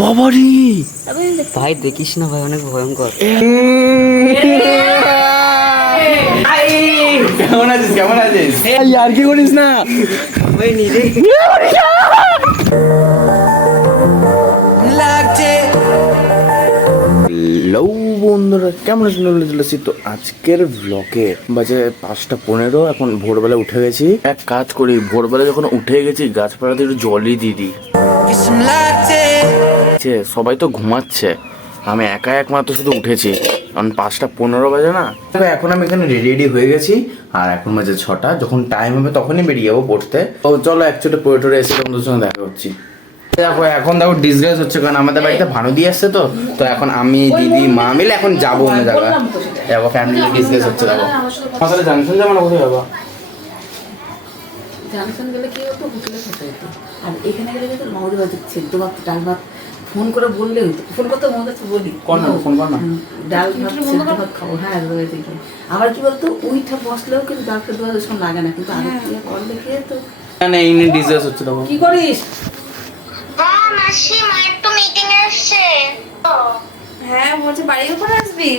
বাবারি ভাই দেখিস না ভাই, অনেক ভয়ঙ্কর। কেমন আছিস? কেমন আছিস? আর কি করিস না হ্যালো বন্ধুরা, কেমন আছেন? চলেছি তো আজকের ব্লগে। বাজে 5:15। এখন ভোরবেলা উঠে গেছি। এক কাজ করি, ভোরবেলা যখন উঠে গেছি গাছপালাতে একটু জলই দিয়ে দিই। সবাই তো ঘুমাচ্ছে, আমি একা একমাত্র শুধু উঠেছি। কারণ 5:15 বাজে না। এখন আমি এখানে রেডি হয়ে গেছি আর এখন বাজে 6টা। যখন টাইম হবে তখনই বেরিয়ে যাবো পড়তে। তো চলো একচোটে পড়ে টরে এসে তোমাদের সঙ্গে দেখা হচ্ছি। দেখো এখন দেখো ডিসগ্রেস হচ্ছে, কারণ আমাদের বাড়িতে ভানু দিয়ে আসছে তো এখন আমি দিদি মা মিলে এখন যাবো অন্য জায়গায়। দেখো ফ্যামিলি ডিসগ্রেস হচ্ছে। দেখো আমাদের জাংশন যাবো না, কোথায় যাবো? জাংশন গেলে কি হতো, হোটেলে খেতে হতো। আর এখানে গেলে কিন্তু মৌরি বাজার সেদ্ধ ভাত ডাল ভাত ফোন করে বললে হতো। ফোন করতে মনে হচ্ছে বলি ফোন কর না। ডাল ভাত সেদ্ধ ভাত খাবো। হ্যাঁ থেকে আবার কি বলতো, ওইটা বসলেও কিন্তু ডালটা দেওয়া সেরকম লাগে না, কিন্তু আগে থেকে করলে খেয়ে তো এই নিয়ে ডিসগ্রেস হচ্ছে। দেখো কি করিস? মাসি মা একটু মিটিং এ আসছে। হ্যাঁ বলছে বাড়ির উপরে আসবি?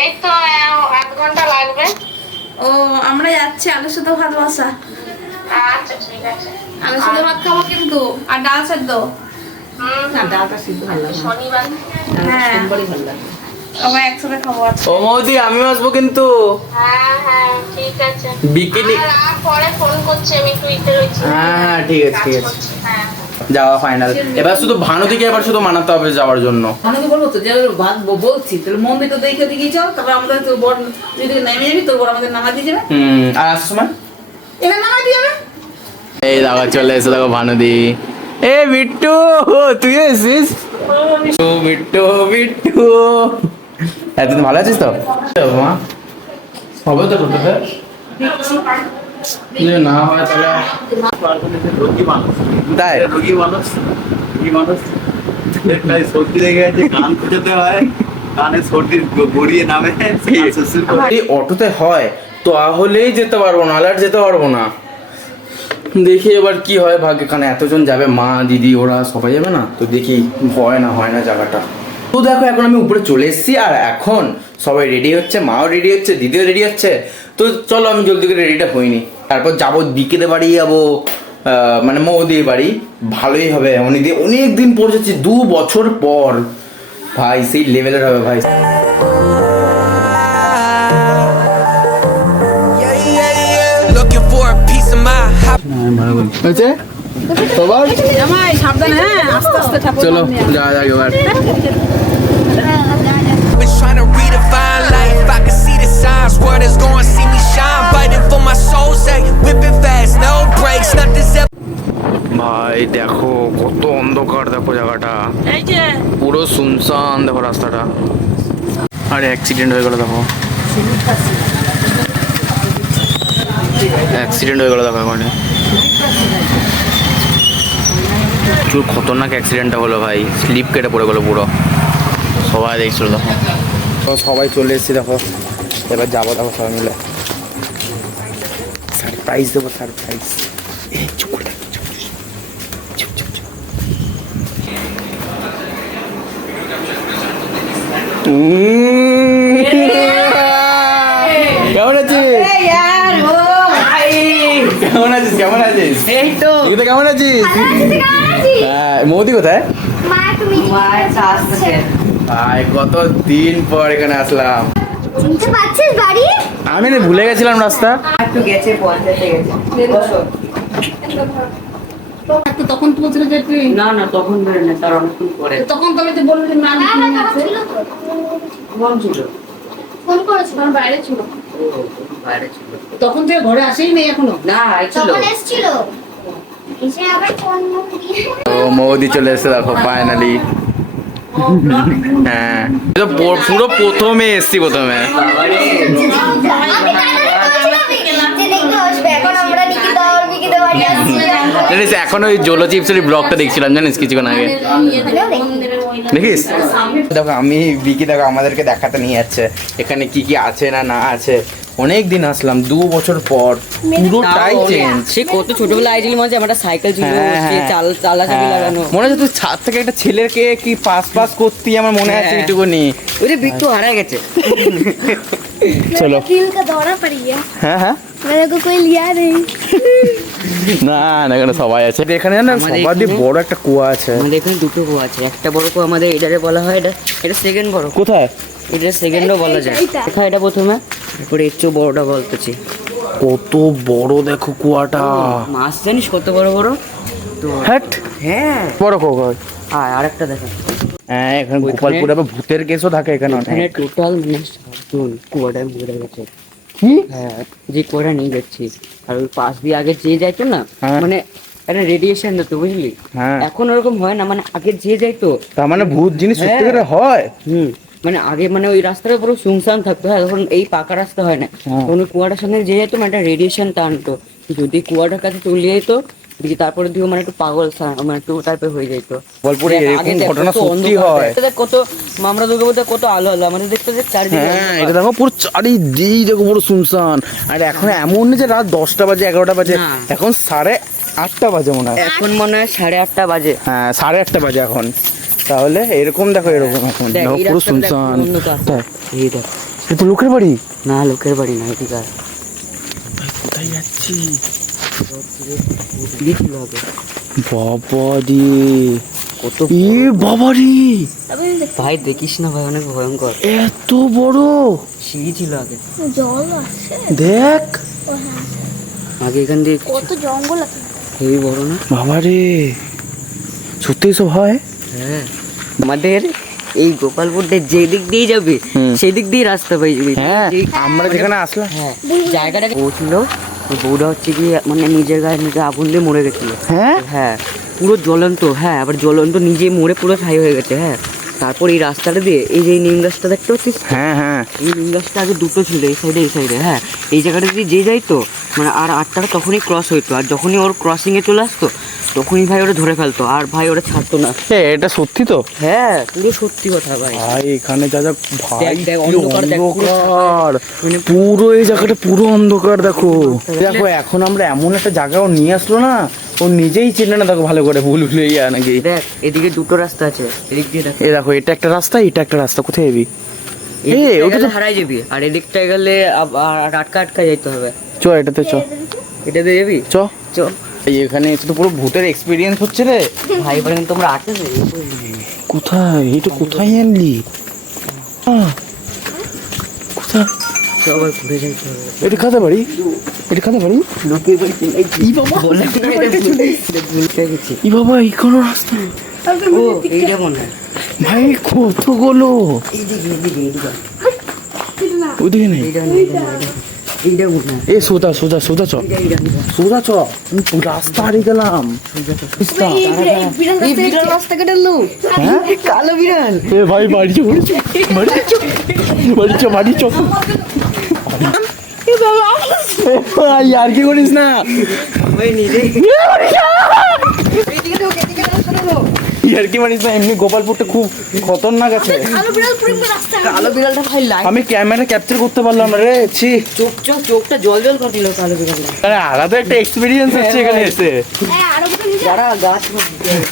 এই তো 1 ঘন্টা লাগবে। ও আমরা যাচ্ছি, আলু সেদ্ধ ভাত বসা। আচ্ছা ঠিক আছে। আলু সেদ্ধ ভাত খাবো কিন্তু, আর ডাল সেদ্ধ। না ডালটা সিদ্ধ ভালো লাগে না। শনিবার হ্যাঁ সোমবারই ভালো লাগে। সবাই একসাথে খাবো আজকে। ও মৌদি, আমিও আসবো কিন্তু। হ্যাঁ হ্যাঁ ঠিক আছে। বিকেলে আর পরে ফোন করছি, আমি একটু ইতে রয়েছি। হ্যাঁ ঠিক আছে ঠিক আছে। করছি, হ্যাঁ যাওয়া ফাইনাল। এবার শুধু ভানু থেকে এবার শুধু মানাতে হবে যাওয়ার জন্য। আমাকে বলবো তো যে বলছি তাহলে মন্দির তো দেখে দিকে চল, তারপর আমাদের তো বড় যদি নেমে যাবি তোর বড় আমাদের নামা দিয়ে যাবে। আর আসার সময় এখানে নামা দিয়ে যাবে। এই দেখো চলে এসে দেখো ভানুদি। এ বিট্টু, তুই এসেছিস? বিট্টু বিট্টু, তুই ভালো আছিস তো? মা হবে তো টোটোতে? না হয় তাহলে তাই রোগী মানুষ একটাই সর্দি লেগে গেছে, গান খুঁজতে হয়, গানে সর্দি গড়িয়ে নামে। এই অটোতে হয় তো তাহলেই যেতে পারবো, না আর যেতে পারবো না। দেখি এবার কি হয় ভাগ্যে, কারণ এতজন যাবে, মা দিদি ওরা সবাই যাবে না তো। দেখি হয় না জায়গাটা। তো দেখো এখন আমি উপরে চলে এসেছি আর এখন সবাই রেডি হচ্ছে, মাও রেডি হচ্ছে, দিদিও রেডি হচ্ছে। তো চলো আমি জলদি করে রেডিটা হইনি, তারপর যাবো দিকেতে বাড়ি যাবো, মানে মৌদির বাড়ি। ভালোই হবে, অনেক দিন পর যাচ্ছি, 2 বছর পর। ভাই সেই লেভেলের হবে ভাই। হয়েছে সবার? জামাই সাবধানে, হ্যাঁ আস্তে আস্তে ঠাকুর চলো যাওয়া যাক এবার। Been trying to redefine life. I can see the signs. World is going to see me shine. Fighting for my soul's sake. Whipping fast, no brakes. Nothing's ever. ভাই দেখো কত অন্ধকার, দেখো জায়গাটা এই যে পুরো শুনশান। দেখো রাস্তাটা, আরে অ্যাক্সিডেন্ট হয়ে গেল। দেখো অ্যাক্সিডেন্ট হয়ে গেল, দেখো এখানে প্রচুর খতরনাক অ্যাক্সিডেন্টটা হলো ভাই। স্লিপ কেটে পড়ে গেলো পুরো, সবাই দেখছিল। দেখো তো সবাই চলে এসেছি, দেখো এবার যাবো। দেখো সবাই মিলে সারপ্রাইজ দেবো, সারপ্রাইজ। চুপ করে থাক, চুপ চুপ চুপ। কেমন আছিস? কেমন আছিস? কেমন আছিস? এই তো কেমন আছিস? হ্যাঁ, মৌদি কোথায়? মা একটু মিটিং আসছে। ভাই কত দিন পর এখানে আসলাম। চিনতে পারছিস বাড়ি? আমি না ভুলে গেছিলাম রাস্তা। একটু গেছে পঞ্চায়েতে গেছে। বসো। তখন তো বলছিল যে তুই না তখন বের না, তার অনেকক্ষণ পরে। তখন তো আমি তো বললি যে না না না তখন ছিল তো। ফোন ছিল, ফোন করেছিল। আমার বাইরে ছিল। বাইরে ছিল। তখন তুই ঘরে আসেই নেই এখনো? না আইছিল। তখন এসেছিল। এসে আবার ফোন দিয়ে তো মৌদি চলে এসে দেখো ফাইনালি। হ্যাঁ এটা পুরো প্রথমে এসছি, প্রথমে আমি কানাডা বলছিলাম যে দেখতে আসবে। এখন আমরা নিকিতা আর বিকিতা বাড়ি জানিস এখন ওই জোলো চিপসের ব্লগটা দেখছিলাম জানিস কিছুক্ষণ আগে, দেখিস? দেখো আমি বিকি দেখো আমাদেরকে দেখাতে নিয়ে যাচ্ছে এখানে কি কি আছে না না আছে। অনেক দিন আসলাম, 2 বছর পর পুরোটাই চেঞ্জ। সে কত ছোটবেলা আইছিল মনে আছে, একটা সাইকেল ছিল, সে চালা চাবি লাগানো। মনে হচ্ছে তুই ছাদ থেকে একটা ছেলেকে কি পাস করতি, আমার মনে আছে এইটুকুনি। ওই যে বিট্টু হারা গেছে। চলো। दिल का दौरा पड़ गया, হ্যাঁ मेरे को कोई लिया नहीं। না না এখানে সবাই আছে, এখানে না আমাদের সবার দিয়ে এখানে- বড় একটা কুয়া আছে। আমাদের এখানে দুটো কুয়া আছে, একটা বড় কুয়া আমাদের এটারে বলা হয়, এটা সেকেন্ড বড়, কোথায়? এটা সেকেন্ডও বলা যায়। দেখা এটা প্রথমে, তারপরে এর চেয়েও বড়টা বলতেছি। কত বড় দেখো কুয়াটা। মাছ জানিস কত বড় বড়? তো হ্যাট হ্যাঁ, বড় কুয়া। আর একটা দেখা, হ্যাঁ এখানে গোপালপুরে আবার ভূতের কেসও থাকে এখানে এখানে অনেক। টোটাল মানে 7 জন কুয়াটা ঘুরে গেছে। কি? হ্যাঁ, যে কুয়াটা নিয়ে যাচ্ছি, আর ওই পাশ দিয়ে আগে যে যাইতো না, হ্যাঁ। মানে একটা রেডিয়েশন দিত, বুঝলি? হ্যাঁ। এখন ওরকম হয় না, মানে আগে যে যাইতো। তার মানে ভূত জিনিস সত্যি করে হয়? মানে আগে মানে ওই রাস্তাটা পুরো শুনশান থাকতো, হ্যাঁ, তখন এই পাকা রাস্তা হয় না, হ্যাঁ। তখন ওই কুয়াটার সামনে যে যেত মানে একটা রেডিয়েশন টানতো, যদি কুয়াটার কাছে চলে যেত দিকে, তারপরে দিকে মানে একটু পাগল মানে একটু টাইপের হয়ে যেত। গোপালপুরে দেখ, এরকম আগে দেখ ঘটনা কত সত্যি অন্ধকার, হয়। দেখ কত আমরা দুর্গাপুরে কত আলো আলো, আমাদের দেখতে যে চারিদিকে হ্যাঁ অন্ধকার। এটা দেখো পুরো চারিদিক দেখো পুরো শুনশান। আর এখন এমন না যে রাত 10টা বাজে 11টা বাজে, না। এখন 8:30 বাজে মনে হয়। এখন মনে হয় 8:30 বাজে। হ্যাঁ 8:30 বাজে এখন। তাহলে এরকম দেখো এরকম এখন দেখ, দেখো এই পুরো রাস্তাটা দেখ, শুনশান। অন্ধকার। দেখ, এই দেখ, এ তো লোকের বাড়ি। না লোকের বাড়ি না, এদিকে আয়। কোথায় যাচ্ছি? গিয়েছিল আগে। বাবা দি, কত ই বাবা রে, ভাই দেখিস না ভাই, অনেক ভয়ঙ্কর। এত বড় সিঁড়ি ছিল আগে, জল আছে, দেখ। আগে এখান দিয়ে কত জঙ্গল আছে। হেভি বড় না? বাবা রে, সত্যি সব হয়? হ্যাঁ, আমাদের এই গোপালপুরটা যে দিক দিয়ে যাবে সেই দিক দিয়ে রাস্তা পেয়ে যাবে। হ্যাঁ আমরা যেখানে আসলাম। হ্যাঁ, জায়গাটা বউ ছিল, ওই বউটা হচ্ছে কি মানে নিজের গায়ে নিজে আগুন দিয়ে মরে গেছিল। হ্যাঁ হ্যাঁ, পুরো জ্বলন্ত, হ্যাঁ, আবার জ্বলন্ত নিজে মরে পুরো ছাই হয়ে গেছে। হ্যাঁ, তারপর এই রাস্তাটা দিয়ে এই যে নিম গাছটা দেখতে পাচ্ছিস, হ্যাঁ হ্যাঁ এই নিম গাছটা আগে দুটো ছিল, এই সাইডে। হ্যাঁ, এই জায়গাটা দিয়ে যে যাইতো মানে আর 8টাটা তখনই ক্রস হইতো, আর যখনই ওর ক্রসিংয়ে চলে আসতো তখনই ভাই ওরা ধরে ফেলতো, আর ভাই ওরা ছাড়তো না। এটা সত্যি তো? হ্যাঁ, পুরো সত্যি কথা ভাই। ভাই এখানে যা যা ভাই দেখ, দেখ, কি অন্ধকার দেখ, পুরো অন্ধকার, মানে পুরো এই জায়গাটা পুরো অন্ধকার দেখো। দেখো এখন আমরা এমন একটা জায়গাও নিয়ে আসলো না, ও নিজেই চেনে না দেখো ভালো করে, ভুল ভুলিয়া নাকি। দেখ, এদিকে দুটো রাস্তা আছে, এদিক দিয়ে দেখ, এই দেখো এটা একটা রাস্তা, এটা একটা রাস্তা, কোথায় যাবি? এদিকটায় ওটা গেলে তো হারাই যাবি, আর এদিকটায় গেলে আর আটকা যেতে হবে। চ, এটাতে চ, এটা দিয়ে যাবি, চ। চ এই এখানে এসে তো পুরো ভূতের এক্সপিরিয়েন্স হচ্ছে রে। ভাই, এবার কিন্তু আমরা আটকে যাই। কোথায় এটা, কোথায় আনলি? কোথায়? চ, আবার ঘুরে যাই, চল। এটা খাতে পারি, এটা খাতে পারি। লোকের বাড়ি ই বাবা, বললাম না, এটা ভুল পেয়ে গেছি। ই বাবা এই কোনো রাস্তা? ও এইটা মনে হয়, ভাই কতগুলো, এইদিকে ওইদিকে নেই। এইটা মনে হয়, এ সোজা সোজা সোজা চ, সোজা চ, আমি রাস্তা হারিয়ে গেলাম। এই বিড়াল রাস্তা কাটালো, কালো বিড়াল। এ ভাই বাড়ি চ, বাড়ি চ, বাড়ি চ, বাড়ি চ। আর কি করিস না, ওই নিজে আর কি মারিস না, এমনি গোপালপুরটা খুব খতরনাক আছে। কালো বিড়ালটা ভাই লাইট, আমি ক্যামেরা ক্যাপচার করতে পারলাম না রে, ছি। চোখটা জল করে দিল কালো বিড়ালটা। আরে আলাদা একটা এক্সপিরিয়েন্স হচ্ছে এখানে এসে। যারা গাছ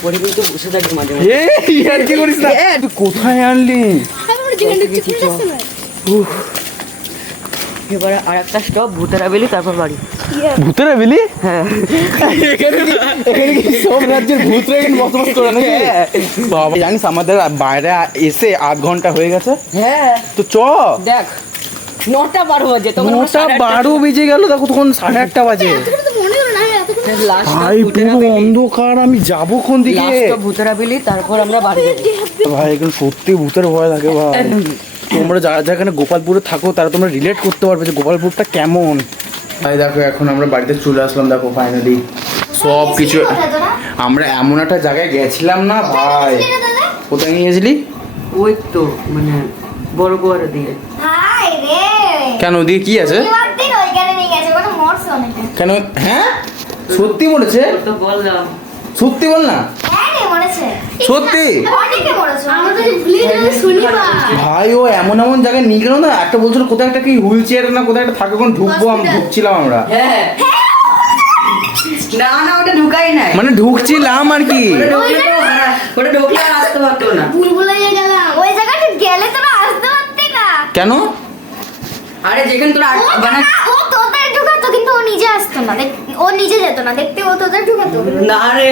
পরিবেশ বসে থাকে মাঝে এই আর কি করিস না, তুই কোথায় আনলি? এবারে আর একটা স্টপ ভূতেরা বেলি, তারপর বাড়ি। ভূতেরা বেলি? হ্যাঁ, এখানে কি সব রাজ্যের ভূতরা এখানে বসবাস করে নাকি? বাবা জানিস আমাদের বাইরে এসে 8 ঘন্টা হয়ে গেছে। হ্যাঁ, তো চ, দেখ 9টা 12 বাজে, তখন 9:12 বেজে গেল, দেখো তখন 8:30 বাজে। ভাই পুরো অন্ধকার, আমি যাবো কোন দিকে? ভূতেরা বেলি, তারপর আমরা বাড়ি যাবো। ভাই এখন সত্যি ভূতের ভয় লাগে ভাই। তোমরা যারা যারা এখানে গোপালপুরে থাকো তারা তোমরা রিলেট করতে পারবে যে গোপালপুরটা কেমন। ভাই দেখো এখন আমরা বাড়িতে চলে আসলাম, দেখো ফাইনালি সব কিছু। আমরা এমন একটা জায়গায় গেছিলাম না ভাই। কোথায় নিয়ে গেছিলি? ওই তো মানে বড় কুয়াটা দিয়ে। হাই রে, কেন ওদিকে কি আছে? এবার দিন ওইখানে নিয়ে গেছে, ওখানে মরছে অনেকে। কেন? হ্যাঁ সত্যি মরেছে? তো বললাম সত্যি বল না, হ্যাঁ রে মরেছে সত্যি? অনেকে মরেছে আমরা তো ভুলে গেলে শুনি না। ভাই ও এমন এমন জায়গায় নিয়ে গেল না, একটা বলছিল কোথায় একটা কি হুইল চেয়ার না কোথায় একটা থাকে, কোন ঢুকবো, আমি ঢুকছিলাম আমরা, হ্যাঁ না না ওটা ঢুকাই নাই, মানে ঢুকছিলাম আর কি। ওটা ঢুকলে আর আসতে পারতো না। ভুলভুলাইয়া গেলাম ওই জায়গাটা গেলে তোরা আসতে পারতে না কেন? আরে যেখানে তোরা মানে ও তোদের ঢুকাতো কিন্তু ও নিজে আসতো না ও নিজে যেত না দেখতে ও তোদের ঢুকাতো না রে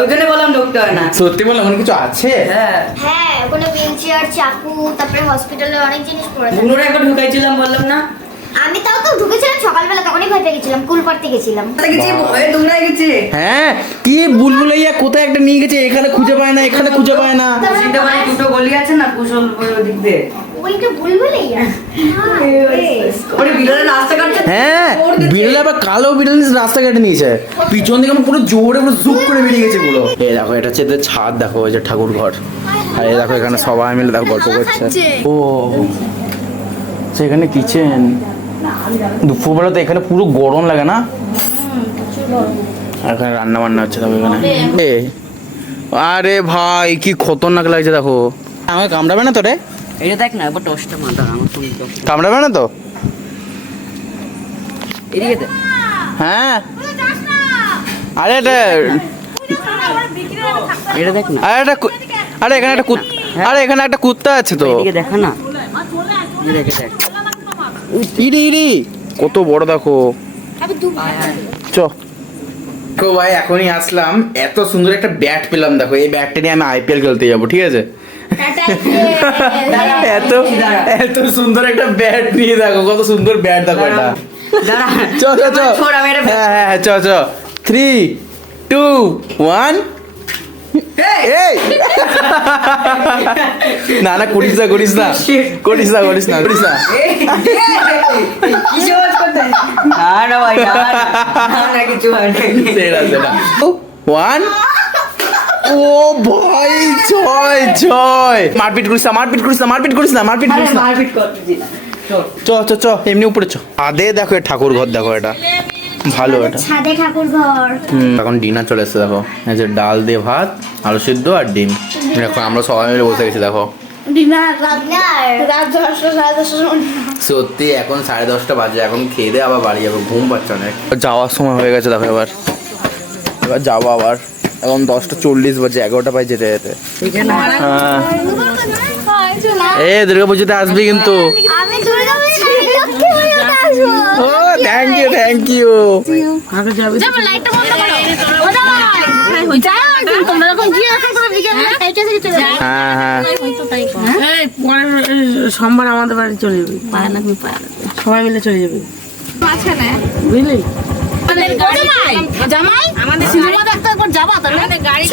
ওই জন্য বললাম ঢুকতে হয় না। সত্যি বললাম ওখানে কিছু আছে? হ্যাঁ হ্যাঁ ওখানে হুইল চেয়ার চাকু তারপরে হসপিটালে অনেক জিনিস পড়ে থাকে। বুনুরে একবার ঢুকাইছিলাম বললাম না, আমি তাও তো ঢুকেছিলাম সকালবেলা তখনই ভয় পেয়ে গেছিলাম কুল পাড়তে গেছিলাম গেছি তোমরা গেছি হ্যাঁ, কি বুলবুলাইয়া কোথায় একটা নিয়ে গেছে, এখানে খুঁজে পায় না, এখানে খুঁজে পায় না। সিধা মানে দুটো গলি আছে না কুশল দিক দিয়ে, ওইটা ভুলভুলাইয়া ওরে বিড়ালের রাস্তা কাটছে। হ্যাঁ, বিড়াল আবার কালো বিড়াল রাস্তা কেটে নিয়েছে, পিছন দিকে আমার পুরো জোরে পুরো জুপ করে বেরিয়ে গেছে পুরো। এই দেখো এটা হচ্ছে এদের ছাদ, দেখো ওই যে ঠাকুর ঘর, আর এই দেখো এখানে সবাই মিলে দেখো গল্প করছে। ও সেখানে কিচেন, দুপুরবেলা তো এখানে পুরো গরম লাগে না, আর এখানে রান্না বান্না হচ্ছে দেখো এখানে। এ আরে ভাই কি খতরনাক লাগছে দেখো, আমাকে কামড়াবে না তো রে? এটা দেখ না একবার টসটা মাথা আমার ফোন কামড়াবে না তো? এদিকে দেখ। হ্যাঁ আরে এটা এটা দেখ না, আরে এটা আরে এখানে একটা আরে এখানে একটা কুত্তা আছে তো, এদিকে দেখা না, এদিকে দেখ ইরি ইরি কত বড় দেখো। চ তো ভাই এখনই আসলাম, এত সুন্দর একটা ব্যাট পেলাম দেখো, এই ব্যাটটা নিয়ে আমি আইপিএল খেলতে যাবো, ঠিক আছে? এত এত সুন্দর একটা ব্যাট নিয়ে দেখো, কত সুন্দর ব্যাট দেখো এটা। দাঁড়া চ চ চ ছোড় আমি এটা হ্যাঁ হ্যাঁ চ চ 3 2 1 এই না না করিস না করিস না করিস না করিস না করিস না। কি সহজ করতে না না ভাই না না কিছু হয় না সেরা সেরা 1 ও ভাই জয় জয়, মারপিট করিস না মারপিট করিস না মারপিট করিস না মারপিট করিস না, মারপিট করতেছি না চ চ চ এমনি উপরে চ। আদে দেখো এ ঠাকুর ঘর দেখো, এটা ভালো এটা। ছাদে ঠাকুর ঘর এখন ডিনার চলে এসছে দেখো, এই যে ডাল দিয়ে ভাত, আলু সিদ্ধ আর ডিম। এখন আমরা সবাই মিলে বসে গেছি দেখো। ডিনার ডিনার রাত 10টা 10:30 সময়। সত্যি এখন 10:30 বাজে, এখন খেয়ে দিয়ে আবার বাড়ি যাবো, ঘুম পাচ্ছে অনেক। যাওয়ার সময় হয়ে গেছে দেখো, এবার এবার যাবো আবার, এখন 10:40 বাজে, 11টা বাজে যেতে যেতে। হ্যাঁ এ দুর্গা পুজোতে আসবি কিন্তু। আমি দুর্গা পুজো লক্ষ্মী পুজোতে আসবো ও থ্যাংক ইউ থ্যাংক ইউ। যাবো লাইটটা বন্ধ করো। ও যাও তোমরা যখন গিয়ে এখন তোমরা বিকেলে খাইতে চলে যাও। হ্যাঁ হ্যাঁ এই পরের সোমবার আমাদের বাড়ি চলে যাবি, পায়ে লাগবে সবাই মিলে চলে যাবি মাঝখানে বুঝলি? জামাই আমাদের সিনেমা দেখতে একবার যাবা তাহলে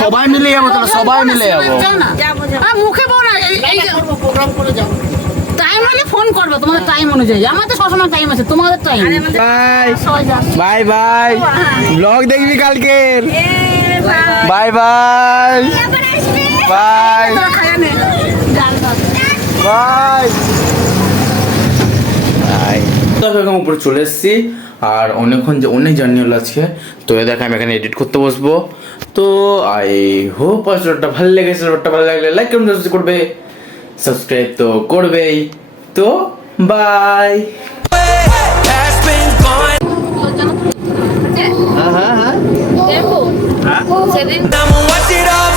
সবাই মিলে যাবো, তাহলে সবাই মিলে যাবো। যাও না মুখে বল না এই প্রোগ্রাম করে যাও। টাইম হলে ফোন করবে তোমাদের টাইম অনুযায়ী, আমার তো সবসময় টাইম আছে, তোমাদের টাইম বাই সবাই যাও। বাই বাই, ব্লগ দেখবি কালকের। Bye bye bye bye bye. তবে এখন উপরে চলে এসেছি, আর অনেক জার্নি হলো আজকে, তো এ দেখো আমি এখানে এডিট করতে বসবো। তো আই হোপ ভিডিওটা ভালো লেগেছে, ভিডিওটা ভালো লাগলে লাইক করবে, সাবস্ক্রাইব তো করবেই। তো বাই। Has been gone. সেদিন I'ma watch it all